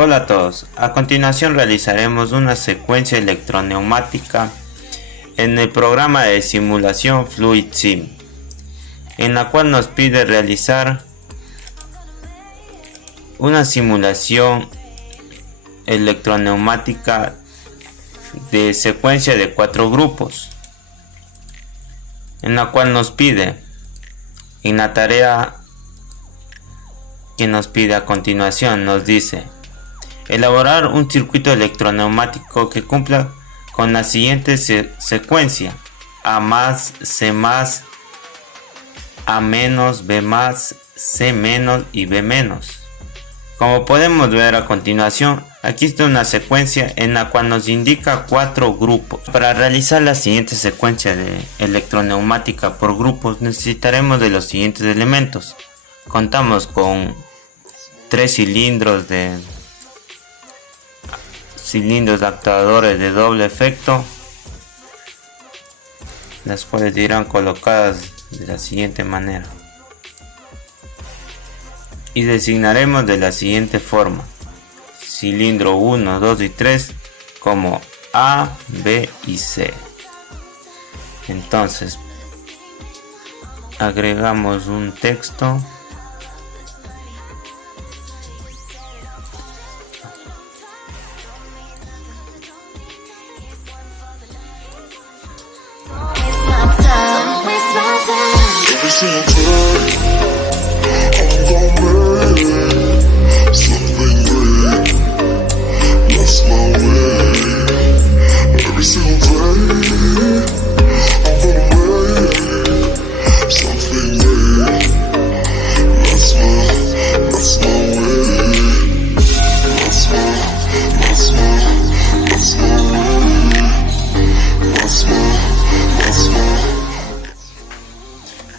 Hola a todos, a continuación realizaremos una secuencia electroneumática en el programa de simulación Fluid Sim, en la cual nos pide realizar una simulación electroneumática de secuencia de 4 grupos, en la cual nos pide, en la tarea que nos pide a continuación, nos dice elaborar un circuito electroneumático que cumpla con la siguiente secuencia: A más, C más, A menos, B más, C menos y B menos. Como podemos ver a continuación, aquí está una secuencia en la cual nos indica 4 grupos. Para realizar la siguiente secuencia de electroneumática por grupos necesitaremos de los siguientes elementos. Contamos con 3 cilindros actuadores de doble efecto, las cuales irán colocadas de la siguiente manera y designaremos de la siguiente forma: cilindro 1, 2 y 3 como A, B y C. Entonces agregamos un texto .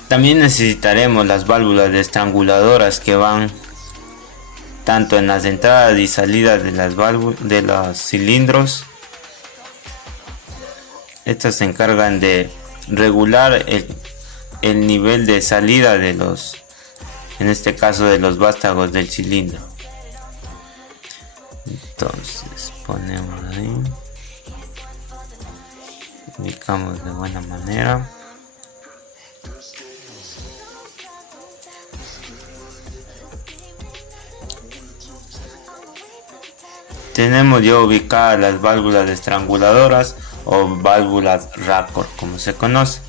También necesitaremos las válvulas destranguladoras que van tanto en las entradas y salidas de las válvulas de los cilindros. Estas se encargan de regular el nivel de salida de los, en este caso, de los vástagos del cilindro. Entonces ponemos ahí, ubicamos de buena manera. Tenemos ya ubicadas las válvulas estranguladoras o válvulas Raccord, como se conoce.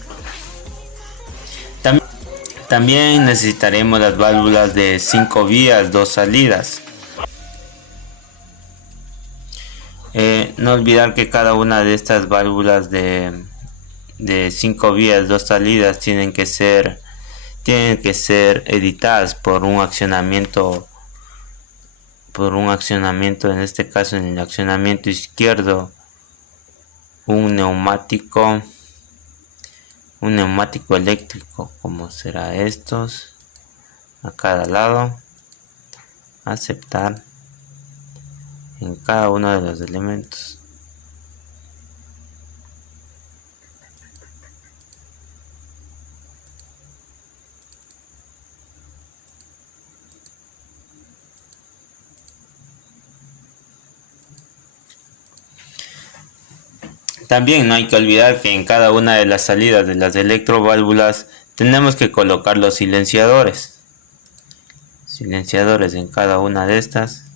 También necesitaremos las válvulas de 5 vías, 2 salidas. No olvidar que cada una de estas válvulas de 5 vías, 2 salidas tienen que ser editadas por un accionamiento, en este caso en el accionamiento izquierdo, un neumático eléctrico, como será estos, a cada lado, aceptar en cada uno de los elementos. También no hay que olvidar que en cada una de las salidas de las electroválvulas tenemos que colocar los silenciadores en cada una de estas.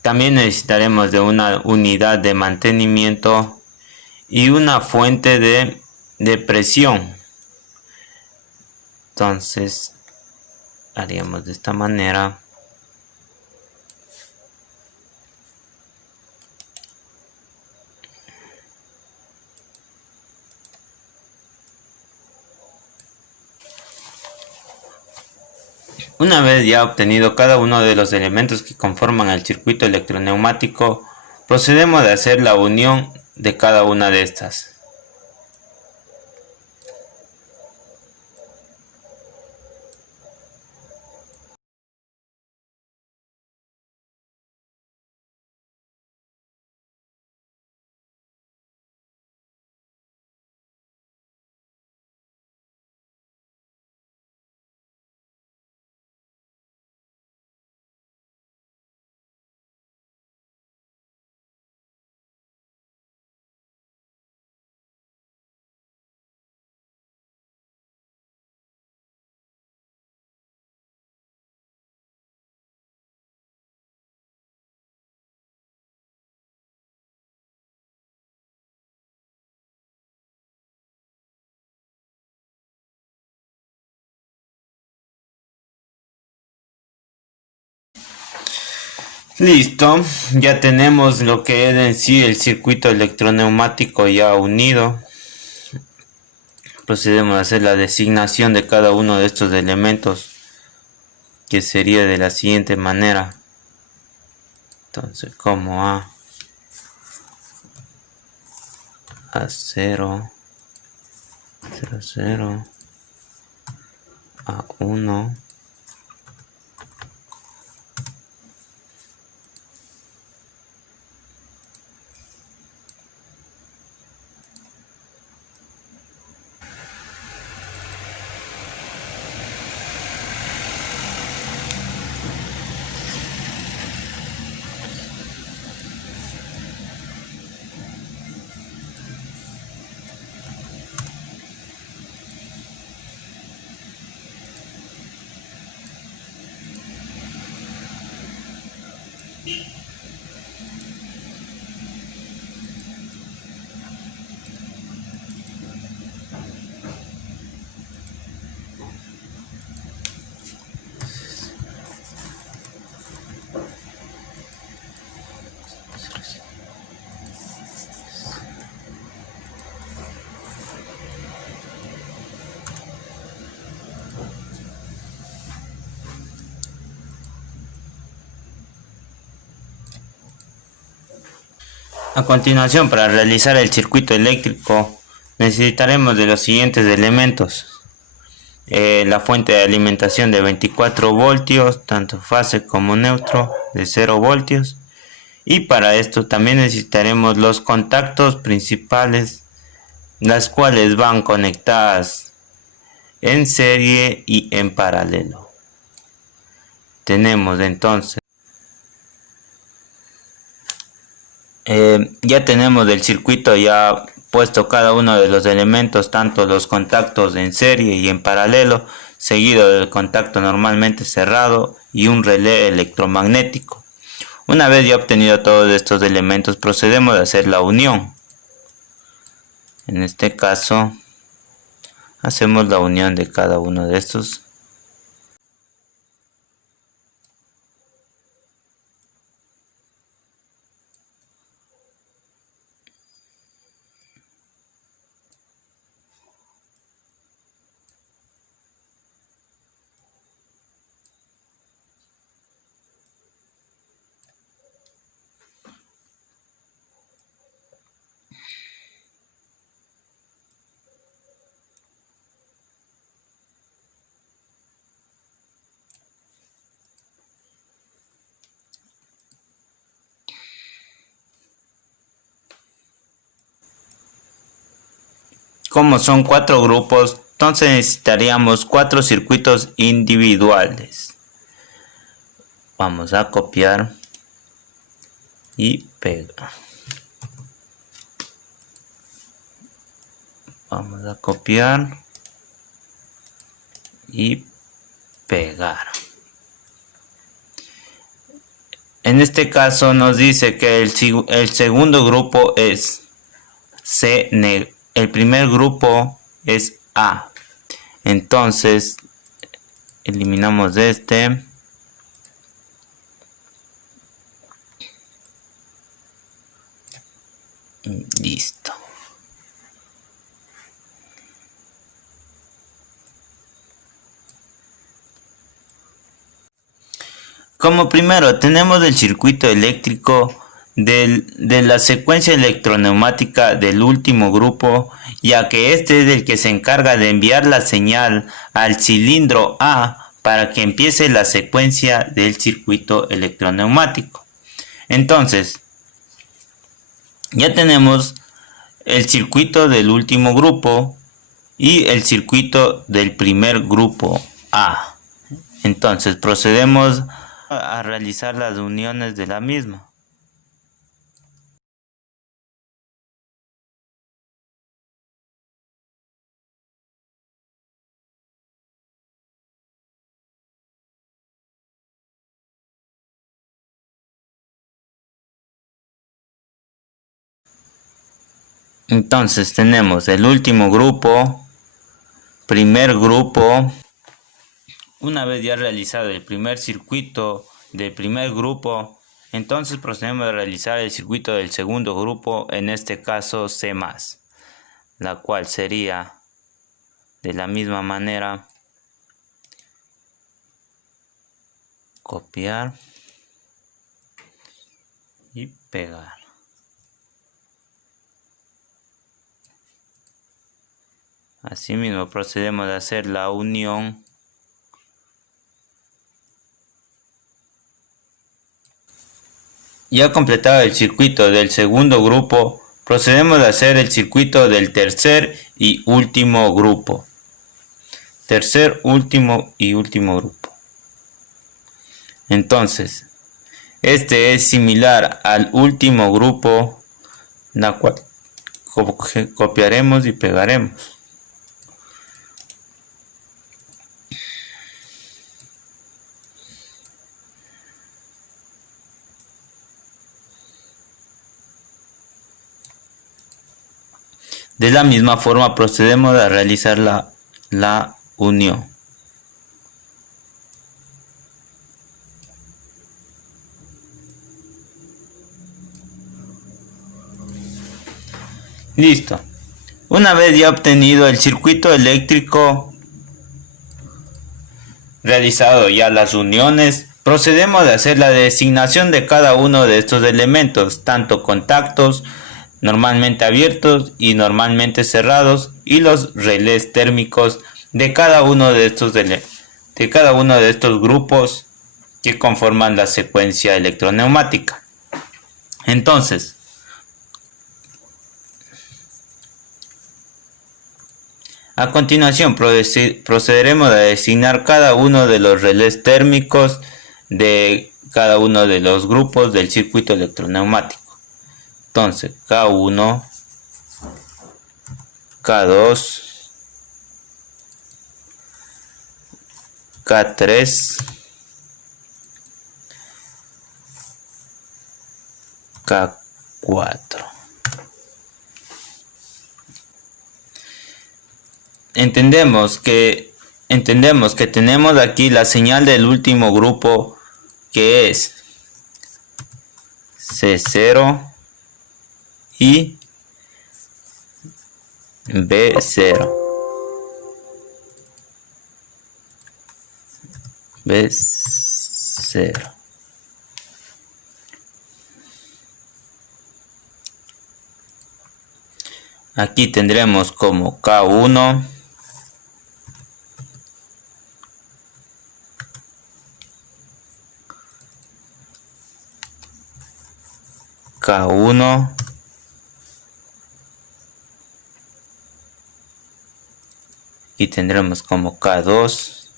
También necesitaremos de una unidad de mantenimiento y una fuente de presión. Entonces haríamos de esta manera. Una vez ya obtenido cada uno de los elementos que conforman el circuito electroneumático, procedemos a hacer la unión de cada una de estas. Listo, ya tenemos lo que es en sí el circuito electroneumático ya unido. Procedemos a hacer la designación de cada uno de estos elementos, que sería de la siguiente manera. Entonces, como A0, 00, A1, A continuación, para realizar el circuito eléctrico necesitaremos de los siguientes elementos. La fuente de alimentación de 24 voltios, tanto fase como neutro, de 0 voltios. Y para esto también necesitaremos los contactos principales, las cuales van conectadas en serie y en paralelo. Tenemos entonces ya tenemos del circuito ya puesto cada uno de los elementos, tanto los contactos en serie y en paralelo, seguido del contacto normalmente cerrado y un relé electromagnético. Una vez ya obtenido todos estos elementos, procedemos a hacer la unión. En este caso, hacemos la unión de cada uno de estos. Como son 4 grupos, entonces necesitaríamos 4 circuitos individuales. Vamos a copiar y pegar. Vamos a copiar y pegar. En este caso nos dice que el segundo grupo es C negro. El primer grupo es A. Entonces eliminamos este. Listo. Como primero tenemos el circuito eléctrico de la secuencia electroneumática del último grupo, ya que este es el que se encarga de enviar la señal al cilindro A para que empiece la secuencia del circuito electroneumático. Entonces, ya tenemos el circuito del último grupo y el circuito del primer grupo A. Entonces procedemos a realizar las uniones de la misma. Entonces tenemos el último grupo, primer grupo. Una vez ya realizado el primer circuito del primer grupo, entonces procedemos a realizar el circuito del segundo grupo, en este caso C+, la cual sería de la misma manera copiar y pegar. Asimismo procedemos a hacer la unión ya completado el circuito del segundo grupo, procedemos a hacer el circuito del tercer y último grupo. Tercer, último y último grupo. Entonces, este es similar al último grupo, la cual copiaremos y pegaremos. De la misma forma procedemos a realizar la unión. Listo. Una vez ya obtenido el circuito eléctrico, realizado ya las uniones, procedemos a hacer la designación de cada uno de estos elementos, tanto contactos normalmente abiertos y normalmente cerrados, y los relés térmicos de cada uno de estos grupos que conforman la secuencia electroneumática. Entonces, a continuación procederemos a designar cada uno de los relés térmicos de cada uno de los grupos del circuito electroneumático. Entonces, K1, K2, K3, K4. Entendemos que tenemos aquí la señal del último grupo, que es C0 y B0. B0. Aquí tendremos como K1, K1, y tendremos como K2,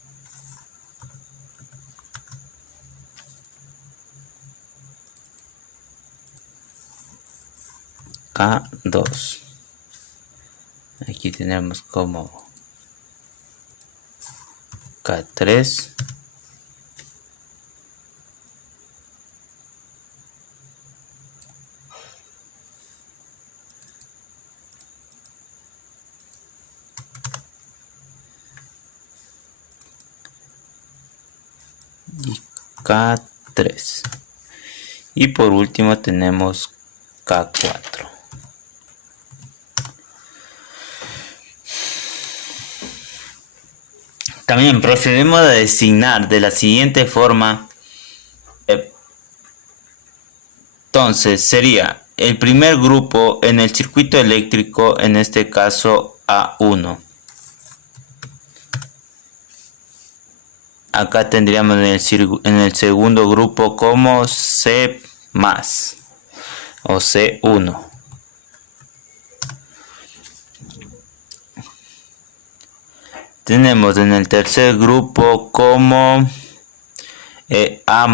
K2. Aquí tenemos como K3, y K3. Y por último tenemos K4. También procedemos a designar de la siguiente forma. Entonces sería el primer grupo en el circuito eléctrico, en este caso A1. Acá tendríamos en el segundo grupo como C+ o C1. Tenemos en el tercer grupo como A-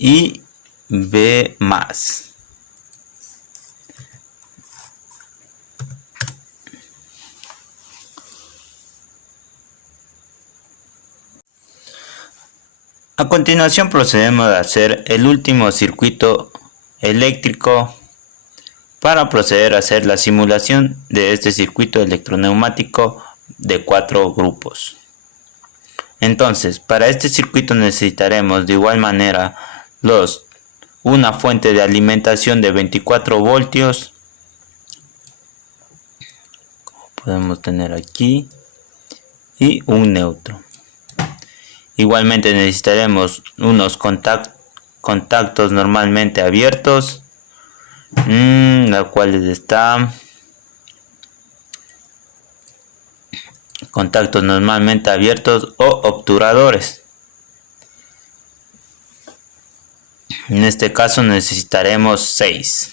y B+. A continuación procedemos a hacer el último circuito eléctrico para proceder a hacer la simulación de este circuito electroneumático de 4 grupos. Entonces, para este circuito necesitaremos de igual manera una fuente de alimentación de 24 voltios, como podemos tener aquí, y un neutro. Igualmente necesitaremos unos contactos normalmente abiertos, los cuales están contactos normalmente abiertos o obturadores. En este caso necesitaremos 6.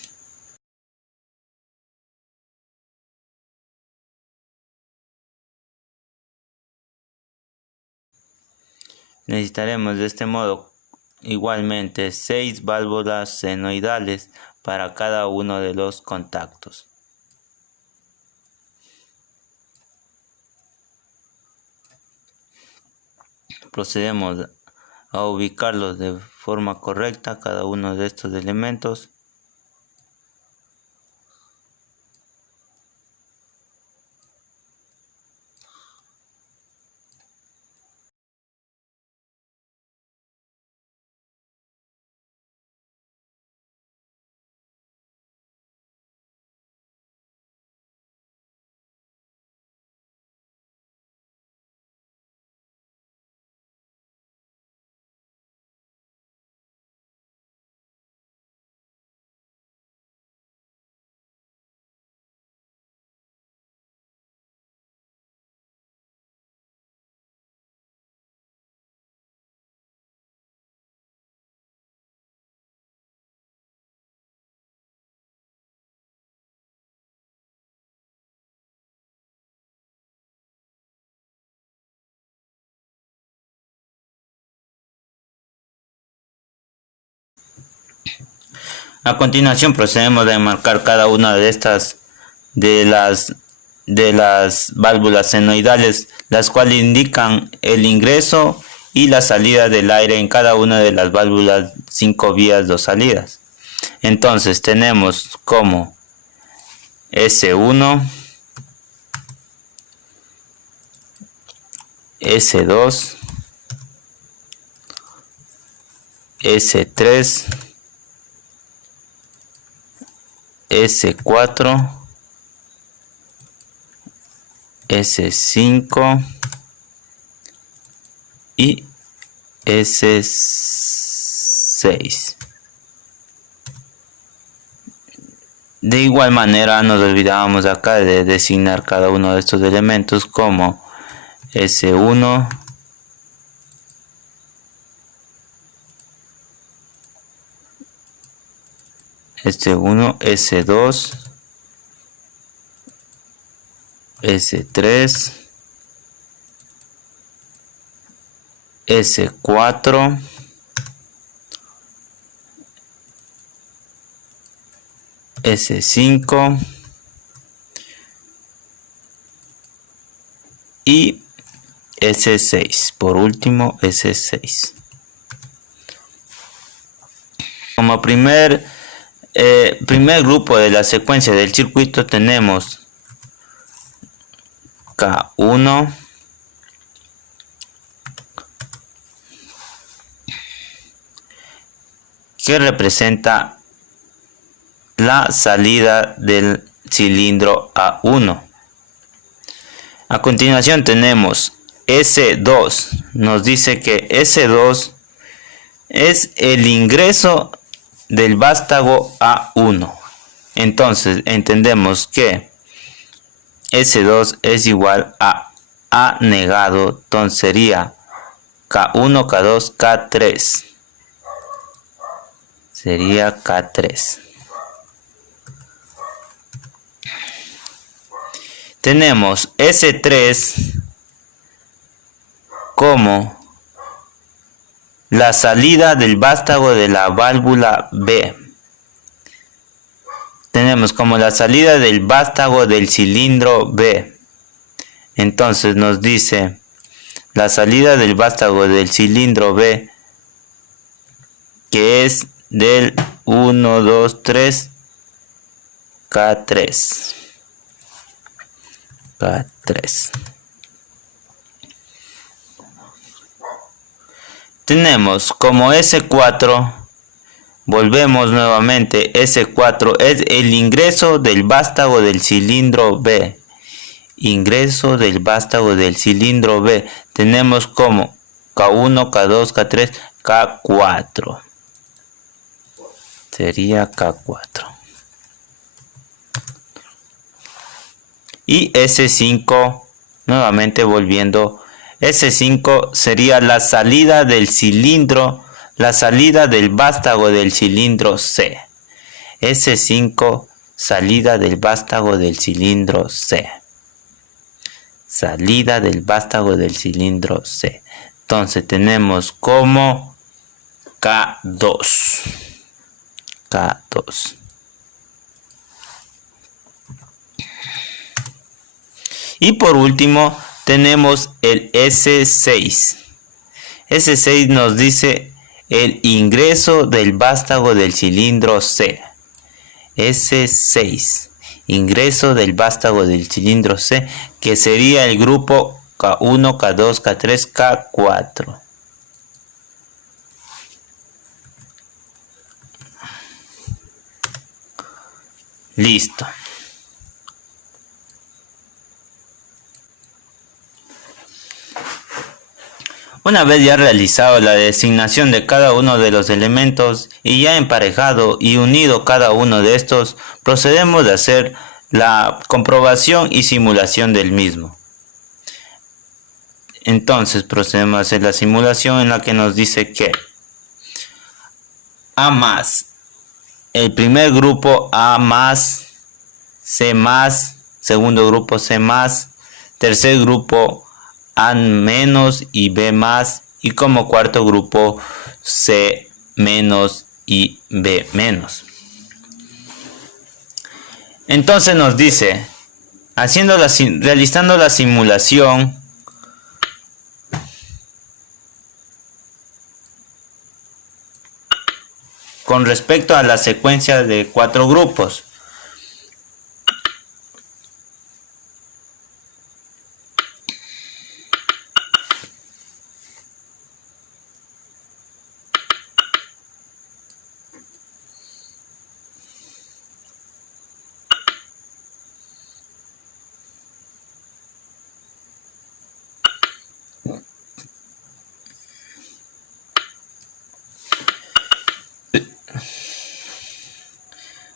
Necesitaremos de este modo igualmente 6 válvulas senoidales para cada uno de los contactos. Procedemos a ubicarlos de forma correcta cada uno de estos elementos. A continuación procedemos a enmarcar cada una de estas de las válvulas senoidales, las cuales indican el ingreso y la salida del aire en cada una de las válvulas 5 vías 2 salidas. Entonces tenemos como S1, S2, S3, S4, S5 y S6. De igual manera nos olvidábamos acá de designar cada uno de estos elementos como S1, S1, S2, S3, S4, S5 y S6. Por último, S6. Como primer grupo de la secuencia del circuito tenemos K1 que representa la salida del cilindro A1. A continuación tenemos S2. Nos dice que S2 es el ingreso del vástago A1. Entonces entendemos que S2 es igual a A negado. Entonces sería K1, K2, K3. Sería K3. Tenemos S3 como la salida del vástago de la válvula B. Tenemos como la salida del vástago del cilindro B. Entonces nos dice la salida del vástago del cilindro B, que es del 1, 2, 3, K3. K3. Tenemos como S4, volvemos nuevamente, S4 es el ingreso del vástago del cilindro B. Ingreso del vástago del cilindro B. Tenemos como K1, K2, K3, K4. Sería K4. Y S5, nuevamente volviendo, S5 sería la salida del cilindro, la salida del vástago del cilindro C. S5, salida del vástago del cilindro C. Salida del vástago del cilindro C. Entonces tenemos como K2. K2. Y por último tenemos el S6. S6 nos dice el ingreso del vástago del cilindro C. S6. Ingreso del vástago del cilindro C, que sería el grupo K1, K2, K3, K4. Listo. Una vez ya realizado la designación de cada uno de los elementos y ya emparejado y unido cada uno de estos, procedemos a hacer la comprobación y simulación del mismo. Entonces procedemos a hacer la simulación en la que nos dice que A más, el primer grupo A más, C más, segundo grupo C más, tercer grupo A menos y B más, y como cuarto grupo C menos y B menos. Entonces nos dice, realizando la simulación, con respecto a la secuencia de 4 grupos.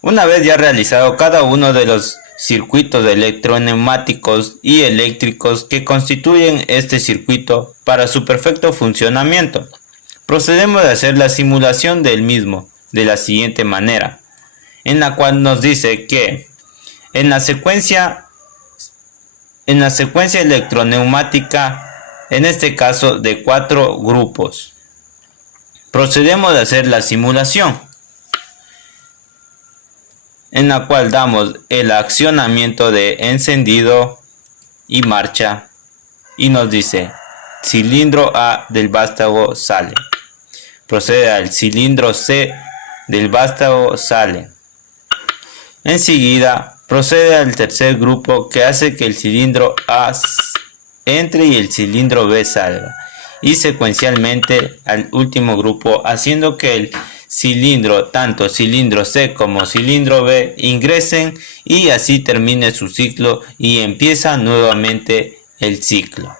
Una vez ya realizado cada uno de los circuitos electroneumáticos y eléctricos que constituyen este circuito para su perfecto funcionamiento, procedemos a hacer la simulación del mismo de la siguiente manera, en la cual nos dice que en la secuencia electroneumática, en este caso de 4 grupos, procedemos a hacer la simulación, en la cual damos el accionamiento de encendido y marcha, y nos dice cilindro A del vástago sale, procede al cilindro C del vástago sale, enseguida Procede al tercer grupo, que hace que el cilindro A entre y el cilindro B salga, y secuencialmente al último grupo, haciendo que el cilindro, tanto cilindro C como cilindro B, ingresen y así termine su ciclo y empieza nuevamente el ciclo.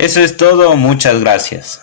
Eso es todo, muchas gracias.